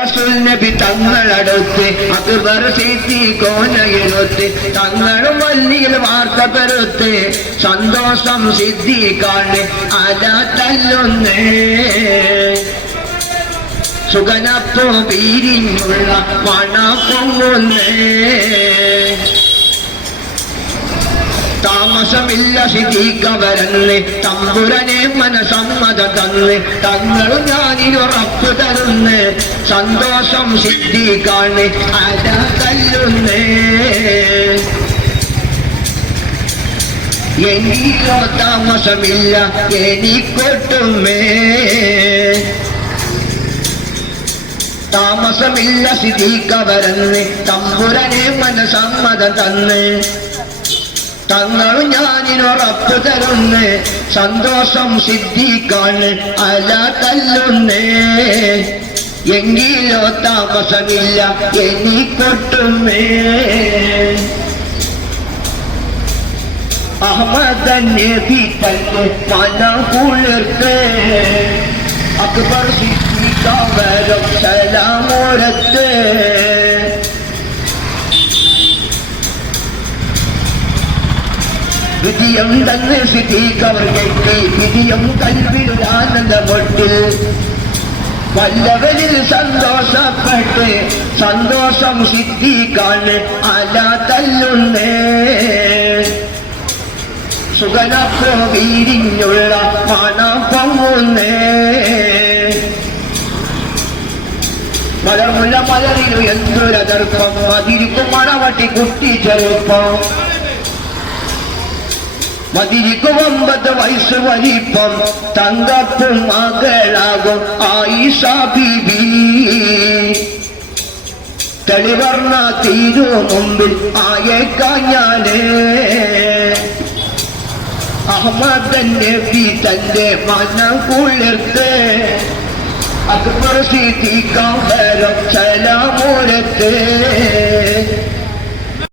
നബി തങ്ങളടുത്ത് അക്ബർ സീത്തി കോനയിലൊത്ത് തങ്ങളും വല്ലിയിൽ വാർത്ത പെരുത്ത് സന്തോഷം സിദ്ധി കാണ് തല്ലുന്നേ. സുഗനപ്പോ പീരിഞ്ഞുള്ള മണ പൊങ്ങുന്നേ. താമസമില്ല സിദ്ധിക്കവരന്ന് തമ്പുരനെ മനസമ്മത തന്ന് തങ്ങളും ഞാനിനുറപ്പ് തരുന്ന്. സന്തോഷം സിദ്ധിക്കാണ് അല തല്ലുന്നേ. എനിക്കോ താമസമില്ല എനിക്കൊട്ടുമേ. താമസമില്ല സിദ്ധിക്കവരന്ന് തമ്പുരനെ മനസമ്മത തന്ന്. തങ്ങളും ഞാനിനുറപ്പ് തരുന്ന്. സന്തോഷം സിദ്ധിക്കാണ് അല തല്ലുന്നേ. എങ്കിലോ താമസമില്ല എനിക്കൊട്ടുമേ അഹമ്മദ് നബി തന്നെ മന കുളിർത്ത് അക്ബർ സിദ്ധിക്കാവരും സലാമോരത്ത്. വിധിയം തന്നെ സിദ്ധിക്കവർ കെട്ടി കൽവിൽ ആനന്ദമൊട്ടിൽ വല്ലവരിൽ സന്തോഷപ്പെട്ട് സന്തോഷം സിദ്ധിക്കാണ് അല തല്ലുന്നേ. സുഖനപ്പോ വീരിഞ്ഞുള്ള മണം പൊങ്ങുന്നേ മലമുള്ള മലരിലു എന്തൊരതർപ്പം അതിരിക്കും മണവട്ടി കുട്ടി ചെറുപ്പം. മതിരിക്കും ഒമ്പത് വയസ്സ് വലിപ്പം തങ്കപ്പും മകളാകും ആയിഷ ബിബി. തെളിവർണ തീരു മുമ്പിൽ ആയേക്കാഞ്ഞാലേ അഹമ്മദ് നബി തന്റെ മനം കുളിർത്ത്. അക്ബർ സിദ്ദീഖ് വരും സലാമൂരത്ത്